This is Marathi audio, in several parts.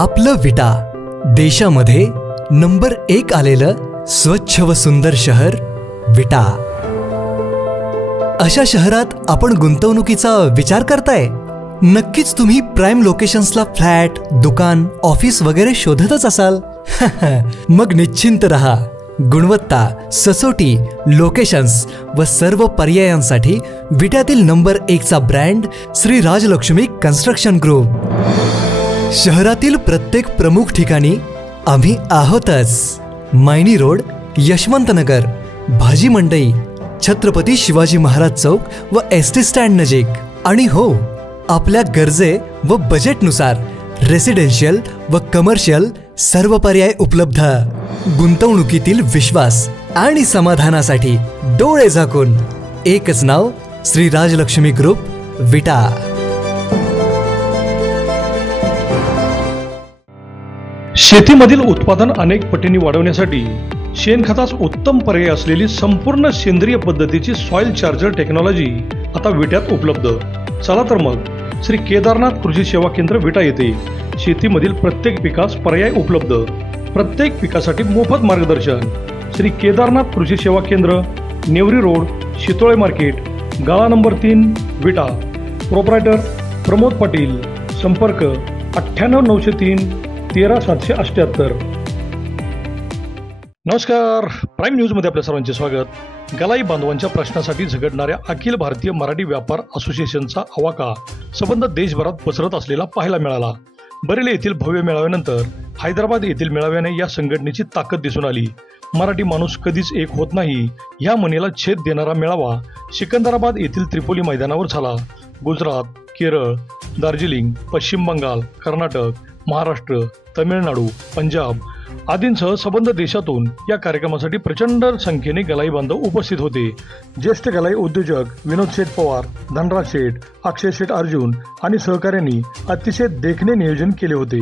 आपलं विटा देशामध्ये नंबर 1 आलेलं स्वच्छ व सुंदर शहर विटा। अशा शहरात आपण गुंतवणुकीचा विचार करताय? नक्कीच तुम्ही प्राइम लोकेशन्सला फ्लॅट, दुकान, ऑफिस वगैरे शोधतच असाल। मग निश्चिंत रहा, गुणवत्ता, सचोटी, लोकेशन्स व सर्व पर्यायांसाठी विट्यातील नंबर 1 चा brand Shri Rajalakshmi construction group. शहरातील प्रत्येक प्रमुख ठिकाणी आम्ही आहोतच। मायनी रोड, यशवंतनगर, भाजी मंडई, छत्रपती शिवाजी महाराज चौक व एसटी स्टँड नजीक। आणि हो, आपल्या गरजे व बजेटनुसार रेसिडेन्शियल व कमर्शियल सर्व पर्याय उपलब्ध। गुंतवणुकीतील विश्वास आणि समाधानासाठी डोळे झाकून एकच नाव, श्री राजलक्ष्मी ग्रुप, विटा। शेतीमधील उत्पादन अनेक पटींनी वाढवण्यासाठी शेणखताच उत्तम पर्याय असलेली संपूर्ण सेंद्रिय पद्धतीची सॉइल चार्जर टेक्नॉलॉजी आता विट्यात उपलब्ध। चला तर मग श्री केदारनाथ कृषी सेवा केंद्र विटा येथे शेतीमधील प्रत्येक पिकास पर्याय उपलब्ध। प्रत्येक पिकासाठी मोफत मार्गदर्शन। श्री केदारनाथ कृषी सेवा केंद्र, नेवरी रोड, शितोळे मार्केट, गाळा नंबर 3, विटा। प्रोप्रायटर प्रमोद पाटील। संपर्क 98 903 13778। नमस्कार, प्राईम न्यूजमध्ये आपल्या सर्वांचे स्वागत। गलाई बांधवांच्या प्रश्नासाठी झगडणाऱ्या अखिल भारतीय मराठी व्यापार असोसिएशनचा आवाका संबंध देशभरात पसरत असलेला पाहायला मिळाला। बरेली येथील भव्य मेळाव्यानंतर हैदराबाद येथील मेळाव्याने या संघटनेची ताकद दिसून आली। मराठी माणूस कधीच एक होत नाही या म्हणीला छेद देणारा मेळावा सिकंदराबाद येथील त्रिपोली मैदानावर झाला। गुजरात, केरळ, दार्जिलिंग, पश्चिम बंगाल, कर्नाटक, महाराष्ट्र, तमिळनाडू, पंजाब आदींसह संबंध देशातून या कार्यक्रमासाठी प्रचंड संख्येने गलाई बांधव उपस्थित होते। ज्येष्ठ गलाई उद्योजक विनोद शेठ पवार, धनराज शेठ, अक्षय शेठ अर्जुन आणि सहकाऱ्यांनी अतिशय देखणे नियोजन केले होते।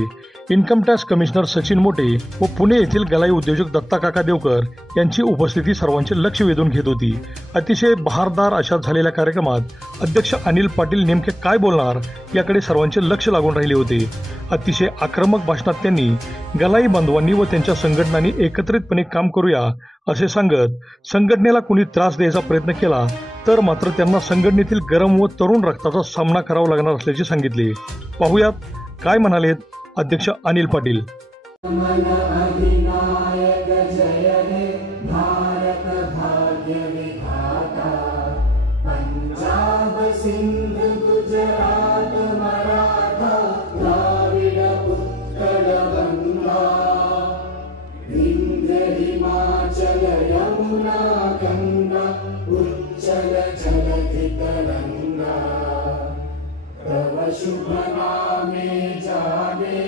इन्कम टॅक्स कमिशनर सचिन मोटे व पुणे येथील गलाई उद्योजक दत्ता काका देवकर यांची उपस्थिती सर्वांचे लक्ष वेधून घेत होती। अतिशय बहारदार अशा झालेल्या कार्यक्रमात अध्यक्ष अनिल पाटील नेमके काय बोलणार याकडे सर्वांचे लक्ष लागून राहिले होते। अतिशय आक्रमक भाषणात त्यांनी गलाई बांधवांनी व त्यांच्या संघटनांनी एकत्रितपणे काम करूया असे सांगत संघटनेला कुणी त्रास द्यायचा प्रयत्न केला तर मात्र त्यांना संघटनेतील गरम व तरुण रक्ताचा सामना करावा लागणार असल्याचे सांगितले। पाहुयात काय म्हणालेत अध्यक्ष अनिल पाटील। शुभ नामे जागे,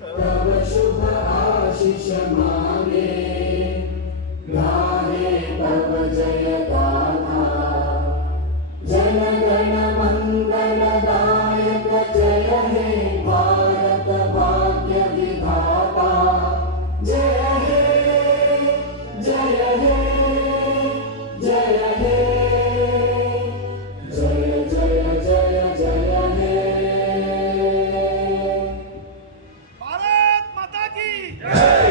तब शुभ आशीष मांगे, गाहे तब जय गाथा, जन गण मंगलदायक जय हे भारत भाग्य विधाता। जय हे, जय हे, जय हे, जय जय जय जय हे। भारत माता की जय,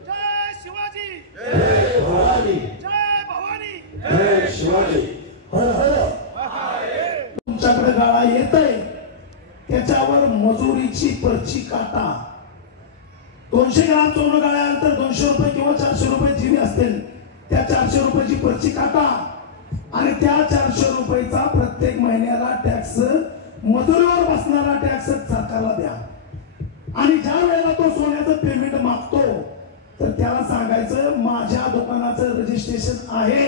जय शिवाजी, जय भवानी, जय भवानी, जय शिवाजी। हर हर महादेव। तुमच्याकडे गाळा येतय त्याच्यावर मजुरीची पर्ची काटा। 200 ग्राम सोनं गाळ्यानंतर 200 रुपये किंवा 400 रुपये जीवी असतील त्या 400 रुपयाची पर्ची काटा आणि त्या 400 रुपयाचा प्रत्येक महिन्याला टॅक्स, मजुरीवर बसणारा टॅक्स सरकारला द्या। आणि ज्या वेळेला तो सोन्याचं पेमेंट मागतो तर त्याला सांगायचं माझ्या दुकानाचं रजिस्ट्रेशन आहे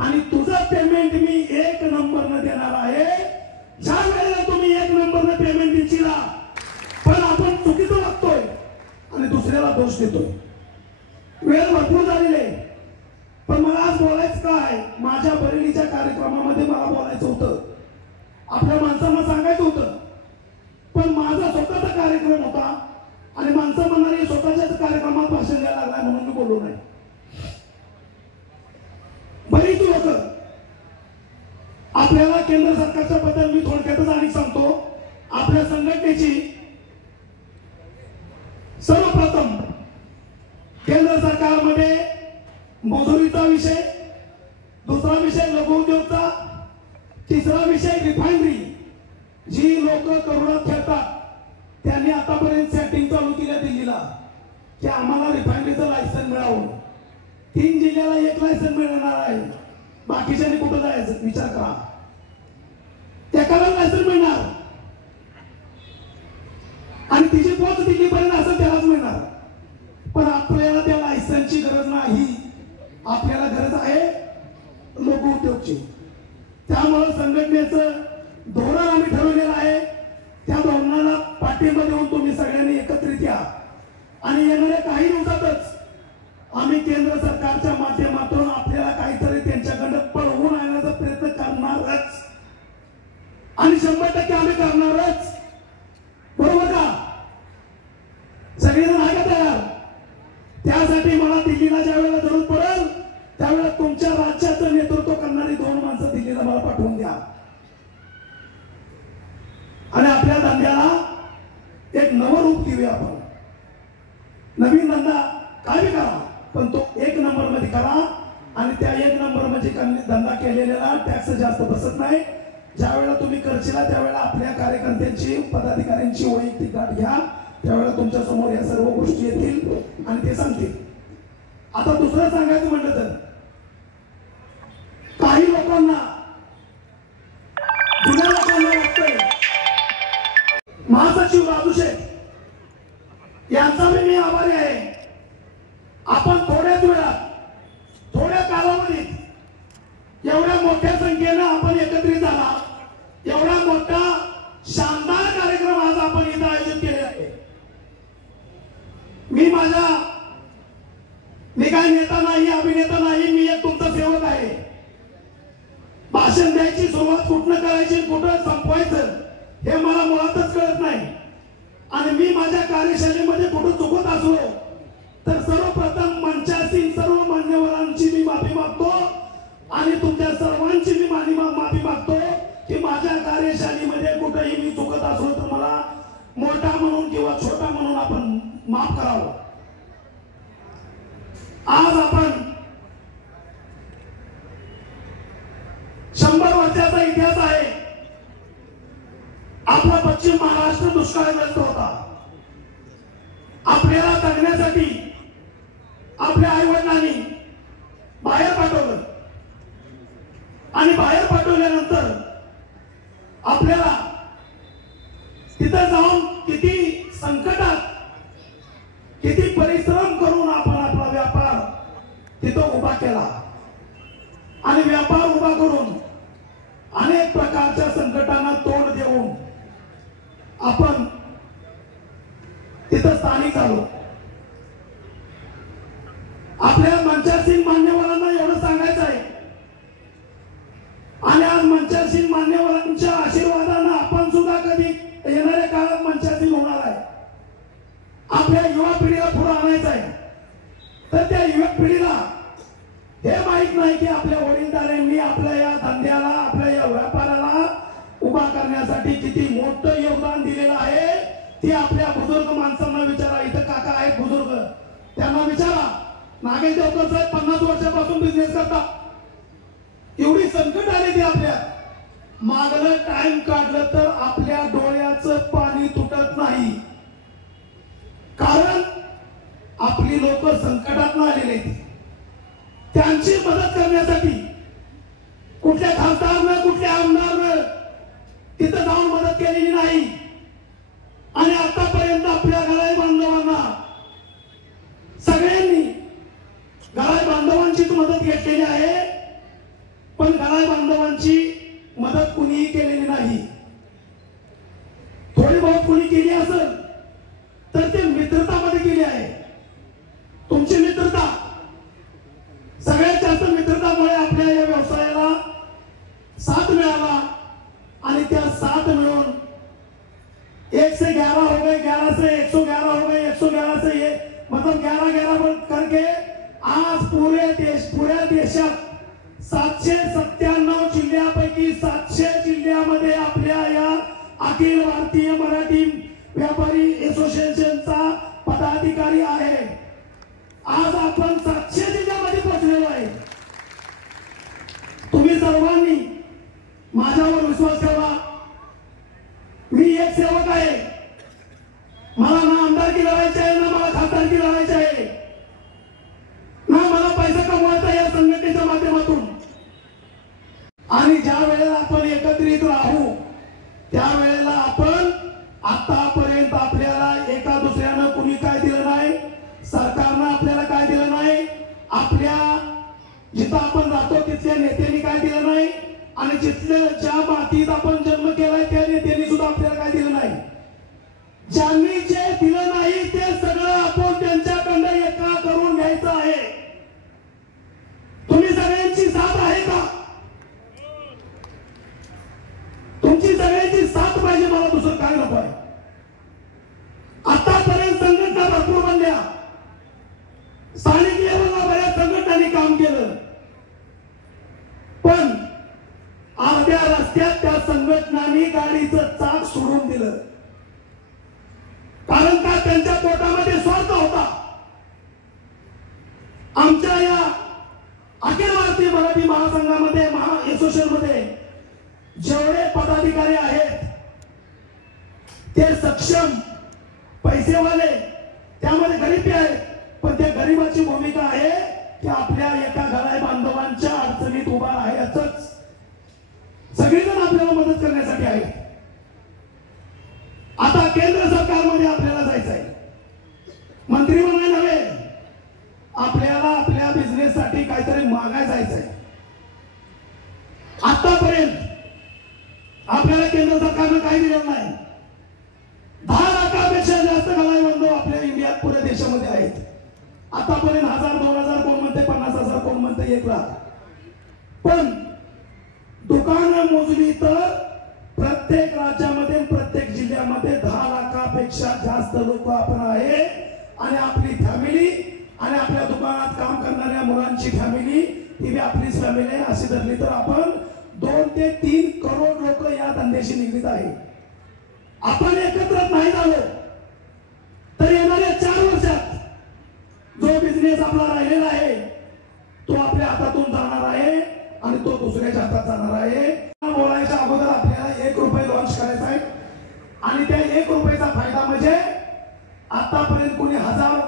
आणि तुझं पेमेंट मी 1 नंबरनं देणार आहे। ज्या वेळेला तुम्ही 1 नंबरनं पेमेंट दिला पण आपण चुकीचं वागतोय आणि दुसऱ्याला दोष देतोय। वेळ भरपूर झालेली आहे पण मला आज बोलायचं काय, माझ्या बरेलीच्या कार्यक्रमामध्ये मला बोलायचं होतं, आपल्या माणसांना सांगायचं होतं पण माझा स्वतःचा कार्यक्रम होता आणि माणसं म्हणणारी स्वतःच्याच कार्यक्रमात भाषण द्यायला लागलाय म्हणून मी बोललो नाही। बरीच लोक आपल्याला केंद्र सरकारच्या बद्दल मी थोडक्यातच आणि सांगतो, आपल्या संघटनेची स्टीलचा विषय, दुसरा विषय लघुउद्योगचा, तिसरा विषय रिफायनरी. जी लोक करोडात खेळतात त्यांनी आतापर्यंत सेटिंग चालू केल्या दिल्लीला की आम्हाला रिफायनरीचं लायसन मिळावं. 3 जिल्ह्याला 1 लायसन मिळणार आहे, बाकीच्यांनी कुठं जायचं विचार करा. त्याला लायसन मिळणार आणि तिची पोच दिल्लीपर्यंत असं त्यालाच मिळणार. पण आपल्याला त्या लायसनची गरज नाही, आपल्याला गरज आहे लघुउद्योगची. त्यामुळे संघटनेचं धोरण आम्ही ठरवलेलं आहे. त्या धोरणाला पाठिंबा देऊन तुम्ही सगळ्यांनी एकत्रित या आणि येणाऱ्या काही दिवसातच आम्ही केंद्र सरकारच्या माध्यमातून आपल्याला काहीतरी त्यांच्याकडे पळवून आणण्याचा प्रयत्न करणारच आणि 100% आम्ही करणारच. बरोबर का? सगळेजण आहे का तयार? त्यासाठी मला दिल्लीला ज्या वेळेला जरूर पडेल त्यावेळेला तुमच्या राज्याचं नेतृत्व करणारी 2 माणसं दिल्लीला मला पाठवून द्या आणि आपल्या धंद्याला एक नवं रूप देऊया. आपण नवीन धंदा काय बी करा पण तो 1 नंबर मध्ये करा आणि त्या 1 नंबर मध्ये धंदा केलेला टॅक्स जास्त बसत नाही. ज्या वेळेला तुम्ही करशीला त्यावेळेला आपल्या कार्यकर्त्यांची पदाधिकाऱ्यांची वैयक्तिक गाठ घ्या, त्यावेळेला तुमच्या समोर या सर्व गोष्टी येतील आणि ते सांगतील. आता दुसरं सांगायचं म्हटलं तर काही लोकांना जुन्या लोकांना वाटतंय महासचिव राजू शेठ यांचा मी आभारी आहे. आपण थोड्याच वेळात थोड्या कालावधीत एवढ्या मोठ्या संख्येनं आपण एकत्रित झाला, एवढा मोठा शानदार कार्यक्रम आज आपण इथं आयोजित केलेला आहे. मी काय नेता नाही, अभिनेता नाही, मी एक तुमचा सेवक आहे. भाषण द्यायची सुरुवात कुठनं करायची कुठं संपवायचं हे मला मुळातच कळत नाही आणि मी माझ्या कार्यशाळेमध्ये कुठं चुकत असलो तर सर्वप्रथम मंचातील सर्व मान्यवरांची मी माफी मागतो आणि तुमच्या सर्वांची मी माफी मागतो की माझ्या कार्यशाळेमध्ये कुठेही मी चुकत असलो तर मला मोठा म्हणून किंवा छोटा म्हणून आपण माफ करावं. आज आपण 100 वर्षाचा इतिहास आहे. आपला पश्चिम महाराष्ट्र दुष्काळग्रस्त होता. आपल्याला जगण्यासाठी आपल्या आई वडिलांनी बाहेर पाठवलं आणि बाहेर पाठवल्यानंतर आपल्याला तिथं जाऊन किती संकटात किती परिश्रम करून आपण आपला व्यापार तिथं उभा केला आणि व्यापार उभा करून अनेक प्रकारच्या संकटांना तोंड देऊन आपण तिथं स्थानिक झालो. आपल्या मंचासीन मान्यवरांना एवढं सांगायचं आहे आणि आज मंचासीन मान्यवरांच्या आशीर्वादानं आपण सुद्धा कधी येणाऱ्या काळात मंचासीन होणार आहे. आपल्या युवा पिढीला पुढे आणायचं आहे. तर त्या युवा पिढीला हे माहित नाही की आपल्या वडीलधाऱ्यांनी आपल्या या धंद्याला आपल्या या व्यापाराला उभा करण्यासाठी किती मोठं योगदान दिलेलं आहे. ते आपल्या बुजुर्ग माणसांना विचारा. इथं काका आहेत बुजुर्ग, त्यांना विचारा. नागेश देवकर साहेब 50 वर्षापासून बिझनेस करतात. एवढी संकट आली ती आपल्या मागलं टाइम काढलं तर आपल्या डोळ्याचं पाणी तुटत नाही. कारण आपली लोक संकटात आलेले आहेत. त्यांची मदत करण्यासाठी कुठल्या खासदारनं कुठल्या आमदारनं तिथं जाऊन मदत केलेली नाही आणि आतापर्यंत आपल्या गराई बांधवांना सगळ्यांनी गराई बांधवांचीच मदत घेतलेली आहे. पण गराई बांधवांची मदत कुणीही केलेली नाही. थोडी बहुत कुणी केली असेल तर ते मित्रतामध्ये केली आहे. तुमची मित्रता सगळ्यात जास्त मित्रतामुळे आपल्या या व्यवसायाला साथ मिळाला आणि त्या साथ मिळून 1 से 11 हो गए, 11 से 111 हो गए, 111 से ये मतलब 11 करके आज पूऱ्या देशात 797 जिल्ह्यापैकी 700 जिल्ह्यामध्ये आपल्या या अखिल भारतीय मराठी व्यापारी असोसिएशनचा पदाधिकारी आहे. आज आपण 700 जिल्ह्यामध्ये पोहोचलेलो आहे. तुम्ही सर्वांनी माझ्यावर विश्वास ठेवा. मी एक सेवक आहे. मला ना आमदारकी लढायची आहे, ना मला खासदारकी लढायची आहे, ना मला पैसा कमवायचा या संघटनेच्या माध्यमातून. आणि ज्या वेळेला आपण एकत्रित राहू त्यावेळेला आपण आतापर्यंत आपल्याला एका दुसऱ्यानं कुणी काय दिलं नाही, सरकारनं आपल्याला काय दिलं नाही, आपल्या जिथं आपण राहतो तिथल्या नेत्यांनी काय दिलं नाही, आणि जिथल्या ज्या मातीत आपण जन्म केलाय त्या नेत्यांनी सुद्धा आपल्याला काय दिलं नाही. ज्यांनी जे दिलं नाही ते सगळं आपण त्यांच्याकडनं एका करून घ्यायचं आहे. तुम्ही सगळ्यांची साथ आहे का? तुमची सगळ्यांची साथ पाहिजे, मला दुसरं काय नको आहे. आतापर्यंत संघटना भरपूर बनल्या, स्थानिक लेवलला बऱ्याच संघटनांनी काम केलं, पण अर्ध्या रस्त्यात त्या संघटनांनी गाडीचं चाक सोडून दिलं. कारण का? त्यांच्या पोटामध्ये स्वार्थ होता. आमच्या या अखिल भारतीय मराठी महासंघामध्ये असोसिएशन मध्ये जेवढे पदाधिकारी आहेत ते सक्षम पैसेवाले, त्यामध्ये गरीबी आहे, पण त्या गरीबाची भूमिका आहे की आपल्या एका घराई बांधवांच्या अडचणीत उभा राहायचंच. सगळेजण आपल्याला मदत करण्यासाठी आहेत. आता केंद्र सरकारमध्ये आपल्याला जायचं आहे, मंत्री बनाय नव्हे, आपल्याला आपल्या बिझनेस साठी काहीतरी मागाय जायचं आहे. आतापर्यंत आपल्याला केंद्र सरकारनं काही दिलं नाही. 10 लाखापेक्षा जास्त घराई बांधव आपल्या इंडियात पुऱ्या देशामध्ये आहेत. आतापर्यंत 1000, 2000, कोण म्हणते 50,000, कोण म्हणते 1 लाख. पण दुकानं मोजली तर प्रत्येक राज्यामध्ये प्रत्येक जिल्ह्यामध्ये 10 लाखापेक्षा जास्त लोक आपण आहे. आणि आपली फॅमिली आणि आपल्या दुकानात काम करणाऱ्या मुलांची फॅमिली ही बी आपलीच फॅमिली आहे. अशी धरली तर आपण 2 ते 3 करोड लोक या धंद्याशी निगडीत आहे. आपण एकत्र नाही झालो तर येणाऱ्या 4 वर्षात जो बिझनेस आपला राहिलेला आहे तो आपल्या हातातून जाणार आहे आणि तो दुसऱ्याच्या हातात जाणार आहे. बोलायच्या अगोदर आपल्याला 1 रुपये लॉन्च करायचा आहे. आणि त्या 1 रुपयाचा फायदा म्हणजे आतापर्यंत कोणी 1000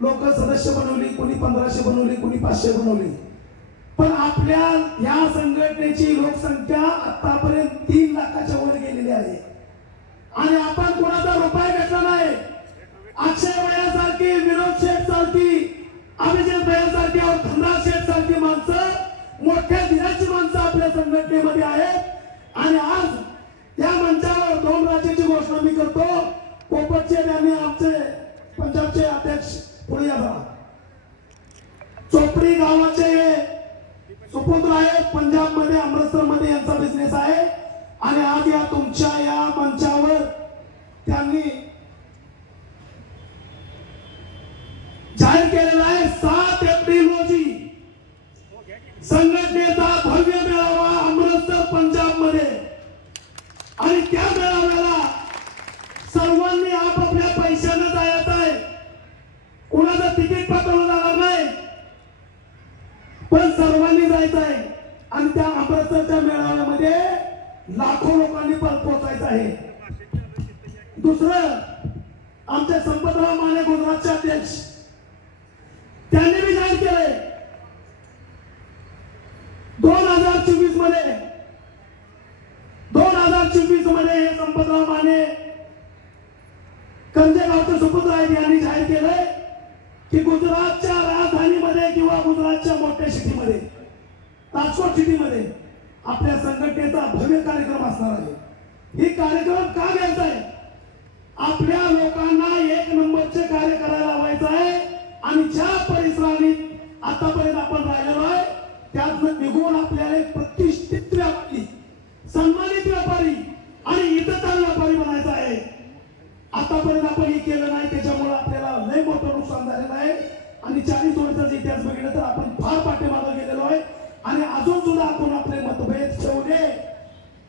लोक सदस्य बनवली, कोणी 1500 बनवली, कोणी 500 बनवली, पण आपल्या या संघटनेची लोकसंख्या आतापर्यंत 3 लाखाच्या वर गेलेली आहे. आणि आपण कोणाचा रुपया घेतला नाही. अक्षय वयासारखी, विनोद शेठ सारखी, अभिजित भैयासारखी और धनराज शेठ सारखी माणसं, मोठ्या दिनाची माणसं आपल्या संघटनेमध्ये आहेत. आणि आज या मंचावर 2 राज्याची घोषणा मी करतो. पोपटचे यांनी आमचे पंजाबचे अध्यक्ष पुढे या. चोपडी गावाचे सुपुत्र आहेत, पंजाब मध्ये अमृतसर मध्ये यांचा बिझनेस आहे. आणि आज या तुमच्या या मंचावर त्यांनी जाहीर केलेला आहे 7 एप्रिल रोजी संघटनेचा भव्य मेळावा अमृतसर पंजाब मध्ये. आणि त्या मेळाव्याला सर्वांनी आपापल्या पैशाने जायचं आहे. कुणाचं तिकीट पाठवलं जाणार नाही, पण सर्वांनी जायचं आहे. आणि त्या अमृतसरच्या मेळाव्यामध्ये लाखो लोकांनी पोहोचायचं आहे. दुसरं, आमचे संपतराव माने गुजरातचे अध्यक्ष त्यांनी बी जाहीर केलंय 2024 मध्ये हे संपतराव माने कंजेगावचे सुपुत्र आहेत. यांनी जाहीर केलंय की गुजरातच्या राजधानीमध्ये किंवा गुजरातच्या मोठ्या सिटीमध्ये, राजकोट सिटीमध्ये आपल्या संघटनेचा भव्य कार्यक्रम असणार आहे. ही कार्यक्रम का घ्यायचा आहे? आपल्या लोकांना 1 नंबरचे कार्य करायला लावायचं आहे. आणि ज्या परिसराने आतापर्यंत आपण राहिलेलो आहे त्यातनं निघून आपल्याला एक प्रतिष्ठित व्यापारी, सन्मानित व्यापारी आणि इज्जतदार व्यापारी बनायचा आहे. आतापर्यंत आपण हे केलं नाही, त्याच्यामुळे आपल्याला लय मोठं नुकसान झालेलं आहे. आणि 40 वर्षाचा इतिहास बघितला तर आपण फार पाठीमागे गेलेलो आहे. आणि अजून सुद्धा आपण आपले मतभेद ठेवले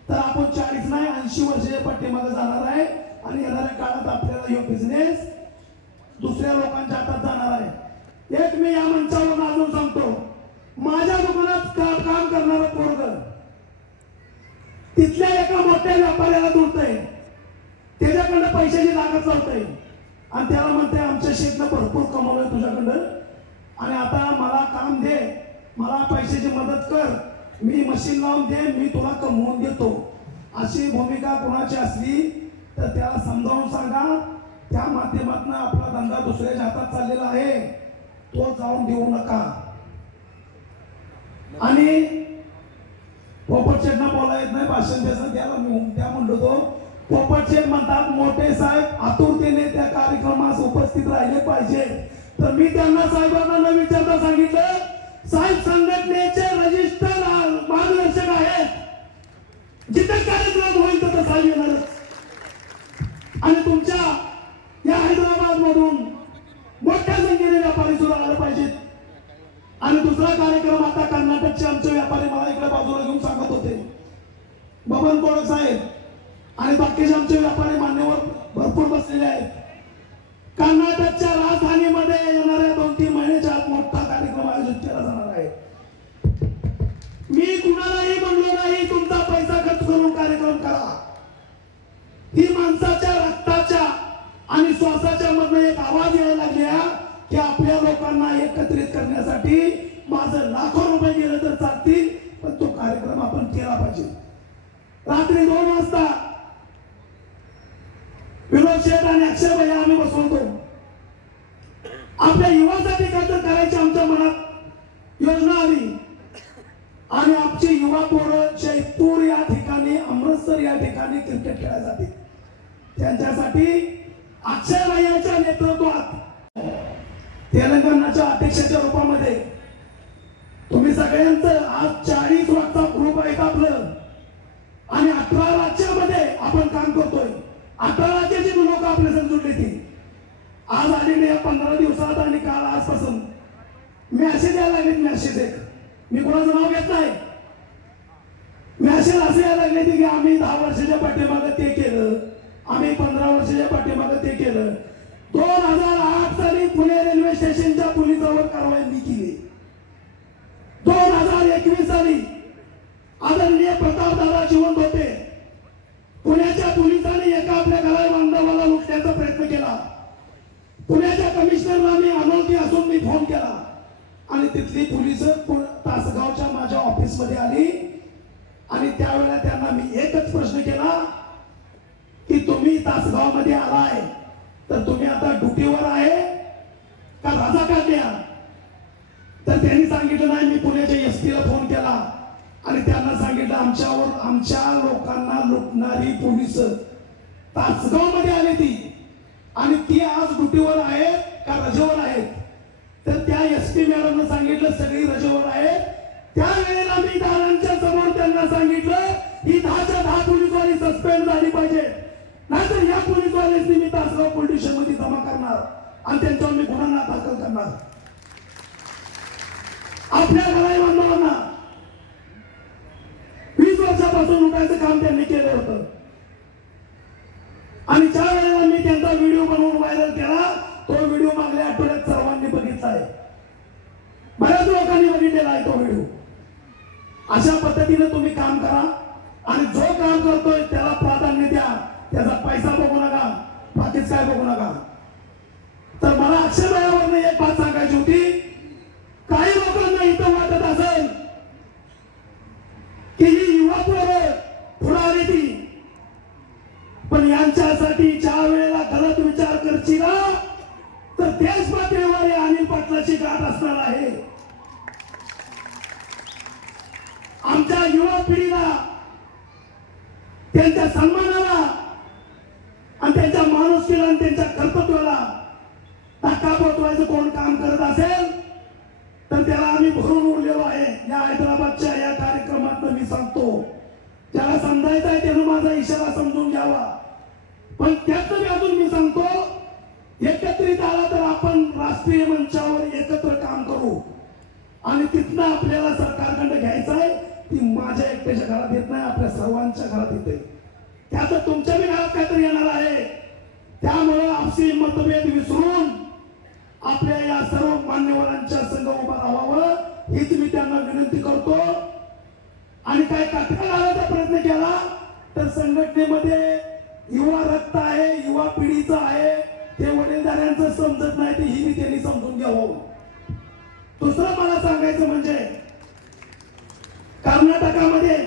तर आपण 40 नाही 80 वर्षाच्या पाठीमागे जाणार आहे. आणि येणाऱ्या काळात आपल्याला हे बिझनेस दुसऱ्या लोकांच्या हातात जाणार आहे. एक मी या मंचावर अजून सांगतो, माझ्या दुकानात काम करणारं पोरग पैशाची ताकद लावतोय आणि त्याला म्हणते आमच्या शेतनं भरपूर कमवलंय तुझ्याकडं आणि आता मला काम दे, मला पैशाची मदत कर, मी मशीन लावून दे, मी तुला कमवून देतो, अशी भूमिका कोणाची असली तर त्याला समजावून सांगा. त्या माध्यमातून आपला धंदा दुसऱ्याच्या हातात चाललेला आहे, तो जाऊन देऊ नका. आणि पोपट शेटना बोला येत नाही, भाषण द्यायचं त्याला मी त्या म्हणलो तो. पोपट शेट म्हणतात मोठे साहेब आतुरतेने त्या कार्यक्रमास उपस्थित राहिले पाहिजे. तर मी त्यांना साहेबांना न विचारता सांगितलं, साहेब संघटनेचे रजिस्टर मार्गदर्शक आहेत, जिथे कार्यक्रम होईल तर साहेब येणारच. आणि तुमच्या या हैदराबाद मधून मोठ्या संख्येने व्यापारी सुद्धा आले पाहिजेत. आणि दुसरा कार्यक्रम आता कर्नाटकचे आमचे व्यापारी मला इकडे बाजूला घेऊन सांगत होते, बबन कोळक साहेब आणि बाकीचे आमचे व्यापारी मान्यवर भरपूर बसलेले आहेत. कर्नाटकच्या राजधानीमध्ये येणाऱ्या 2-3 महिन्याच्या आत मोठा कार्यक्रम आयोजित केला जाणार आहे. मी कुणालाही म्हणलो नाही तुमचा पैसा खर्च करून कार्यक्रम करा. ही माणसाच्या रक्ताच्या आणि श्वासाच्या मधनं एक आवाज यायला लागल्या की आपल्या लोकांना एकत्रित करण्यासाठी माझं लाखो रुपये गेले तर चालतील, पण तो कार्यक्रम आपण केला पाहिजे. रात्री 2 वाजता विनोद शेठ आणि अक्षय भैया आम्ही बसवतो. आपल्या युवासाठी काय तर करायची आमच्या मनात योजना आली आणि आमची युवा पोरं जयपूर या ठिकाणी, अमृतसर या ठिकाणी क्रिकेट खेळायसाठी, त्यांच्यासाठी अक्षय भैयाच्या नेतृत्वात तेलंगणाच्या अध्यक्षाच्या रूपामध्ये तुम्ही सगळ्यांचं आज 40 वाजता ग्रुप आहेत आपलं आणि 18 राज्यामध्ये आपण काम करतोय. 18 राज्याची लोक आपल्या संग जुळली ती आज आलेले या 15 दिवसात आणि काल आजपासून मॅसेज यायला लागले. मॅसेज एक मी कोणाचं नाव घेत नाही, मॅसेज असे यायला लागले की आम्ही 10 वर्षाच्या पाठीमागे ते केलं, आम्ही 15 वर्षाच्या पाठीमागे ते केलं. 2008 साली पुणे रेल्वे स्टेशनच्या पोलिसांवर कारवाई मी केली. 2021 साली आदरणीय प्रतापदादा जिवंत होते, पुण्याच्या पोलिसांनी एका आपल्या घराच्या बांधवाला लुटण्याचा प्रयत्न केला. पुण्याच्या कमिशनरला मी अनोळखी असून मी फोन केला आणि तिथली पोलिस तासगावच्या माझ्या ऑफिस मध्ये आली आणि त्यावेळेला त्यांना मी एकच प्रश्न केला की तुम्ही तासगाव मध्ये आलाय तर तुम्ही आता ड्युटीवर आहे का राजा काढल्या? तर त्यांनी सांगितलं नाही, मी पुण्याच्या एसपी ला फोन केला आणि त्यांना सांगितलं आमच्या लोकांना लुटणारी पोलीस तासगाव मध्ये आली ती आणि ती आज ड्युटीवर आहेत का रजेवर आहेत? तर त्या एसपी मॅडमने सांगितलं सगळी रजेवर आहेत. त्यावेळेला मी दारांच्या समोर त्यांना सांगितलं ही 10च्या 10 पोलीसवाली सस्पेंड झाली पाहिजे, नाहीतर या पोलीसवाल्यांनी मी तासगाव पोलीस स्टेशन मध्ये जमा करणार आणि त्यांच्यावर मी गुन्हा दाखल करणार. आपल्या घराई बांधवांना 20 वर्षापासून लुटायचं काम त्यांनी केलं होतं आणि ज्या वेळेला मी त्यांचा व्हिडिओ बनवून व्हायरल केला तो व्हिडिओ मागल्या आठवड्यात सर्वांनी बघितलाय, बऱ्याच लोकांनी बघितलेला आहे तो व्हिडिओ. अशा पद्धतीने तुम्ही काम करा आणि जो काम करतोय त्याला प्राधान्य द्या, त्याचा पैसा बघू नका, बाकीच काय बघू नका. तर मला अक्षय भैयावरनं एक बात सांगायची होती. काही लोकांना इथं वाटत असेल की ही युवा पोरं पुढे आली ती, पण यांच्यासाठी ज्या वेळेला गलत विचार करशील तर देश पातळीवर अनिल पाटलाची गाठ असणार आहे. आमच्या युवा पिढीला त्यांच्या सन्मानाला आणि त्यांच्या माणुसकीला आणि त्यांच्या कर्तृत्वाला धक्का पोचवायचं कोण काम करत असेल तर त्याला आम्ही भरून उरलेलो आहे. या हैदराबादच्या या कार्यक्रमात मी सांगतो, ज्याला समजायचं आहे त्यानं माझा इशारा समजून घ्यावा. पण त्याच अजून मी सांगतो, एकत्रित आला तर आपण राष्ट्रीय मंचावर एकत्र काम करू आणि तिथनं आपल्याला सरकारकडे घ्यायचं आहे. ती माझ्या एकट्याच्या घरात येत नाही, आपल्या सर्वांच्या घरात येते. त्याचं तुमच्या बी घरात काहीतरी येणार आहे. त्यामुळे आपसी मतभेद विसरून आपल्या या सर्व मान्यवरांच्या संघ उभा राहावं हीच मी त्यांना विनंती करतो. आणि काय कटका घालायचा प्रयत्न केला तर संघटनेमध्ये युवा रक्त आहे, युवा पिढीचं आहे, ते वडीलधाऱ्यांचं समजत नाही, ते ही त्यांनी समजून घ्यावं. दुसरं मला सांगायचं म्हणजे कर्नाटकामध्ये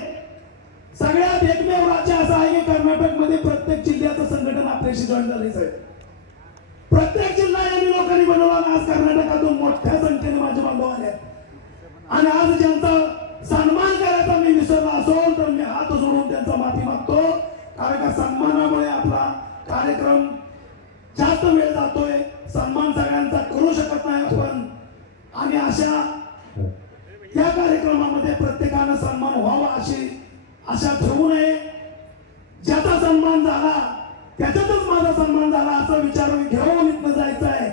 सगळ्यात एकमेव राज्य असं आहे की कर्नाटकमध्ये प्रत्येक जिल्ह्याचं संघटन आपल्याशी जॉईन झालेच आहे. प्रत्येक जिल्हा यांनी लोकांनी बनवला. आज कर्नाटकातून मोठ्या संख्येने माझे बांधव आले आणि आज ज्यांचा सन्मान करायचा मी विसरला असेल तर मी हात जोडून त्यांचा माफी मागतो. कारण का सन्मानामुळे आपला कार्यक्रम जास्त वेळ जातोय. सन्मान सगळ्यांचा करू शकत नाही आपण आणि अशा या कार्यक्रमामध्ये प्रत्येकानं सन्मान व्हावा अशी आशा ठेवू नये. ज्याचा सन्मान झाला त्याच्यातच माझा सन्मान झाला असा विचार घेऊन इथनं जायचं आहे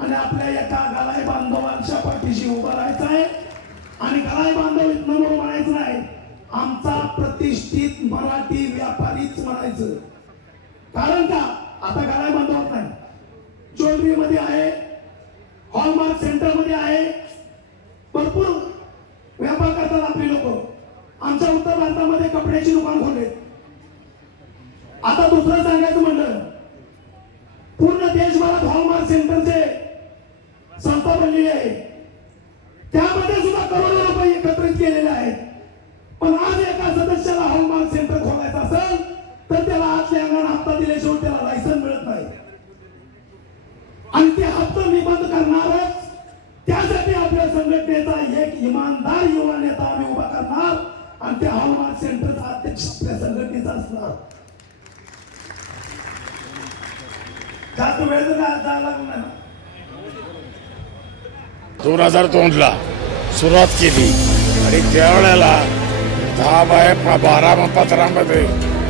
आणि आपल्या एका गलाई बांधवांच्या पाठीशी उभं राहायचं आहे. आणि गलाई बांधव इथनं म्हणून म्हणायचं नाही, आमचा प्रतिष्ठित मराठी व्यापारीच म्हणायचं. कारण का आता गलाई बांधवात नाही, ज्वेलरी मध्ये आहे, हॉलमार्क सेंटर मध्ये आहे, भरपूर व्यापार करतात आपली लोक. आमच्या उत्तर भारतामध्ये कपड्याची दुकान खोलले. आता दुसरं सांगायचं म्हणलं, पूर्ण देशभरात हॉलमार्क सेंटरचे संस्था बनलेली आहे. त्यामध्ये सुद्धा करोडो रुपये एकत्रित केलेले आहेत. पण आज एका सदस्याला हॉलमार्क सेंटर खोलायचं असेल तर त्याला आतल्या अंगण हप्ता दिल्याशिवाय त्याला लायसन मिळत नाही आणि ते हप्ता मी बंद करणारच. त्यासाठी आपल्या संघटनेचा एक इमानदार युवा नेता आम्ही उभा करणार आणि त्या हॉलमार्क सेंटरचा अध्यक्ष आपल्या संघटनेचा असणार. जास्त वेळ जायला लागणार. 2002ला सुरुवात केली आणि त्यावेळेला 10/12 पत्रामध्ये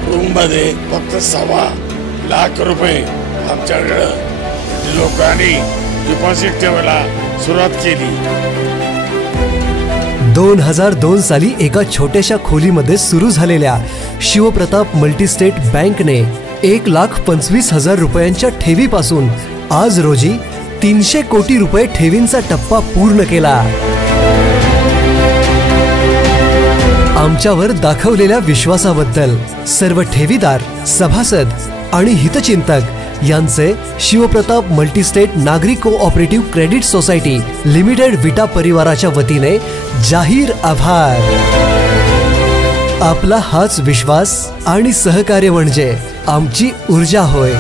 रूममध्ये फक्त 1.25 लाख रुपये आमच्याकडं लोकांनी डिपॉझिट ठेवायला सुरुवात केली. 2002 साली एका छोट्याशा खोलीमध्ये सुरू झालेल्या शिवप्रताप मल्टीस्टेट बँकने 1,25,000 रुपयांच्या ठेवीपासून आज रोजी 300 कोटी रुपये ठेवींचा टप्पा पूर्ण केला. आमच्यावर दाखवलेल्या विश्वासाबद्दल सर्व ठेवीदार, सभासद आणि हितचिंतक यांचे शिवप्रताप मल्टीस्टेट नागरी कोऑपरेटिव्ह क्रेडिट सोसायटी लिमिटेड विटा परिवाराच्या वतीने जाहीर आभार. आपला हाच विश्वास आणि सहकार्य म्हणजे आमची ऊर्जा होय.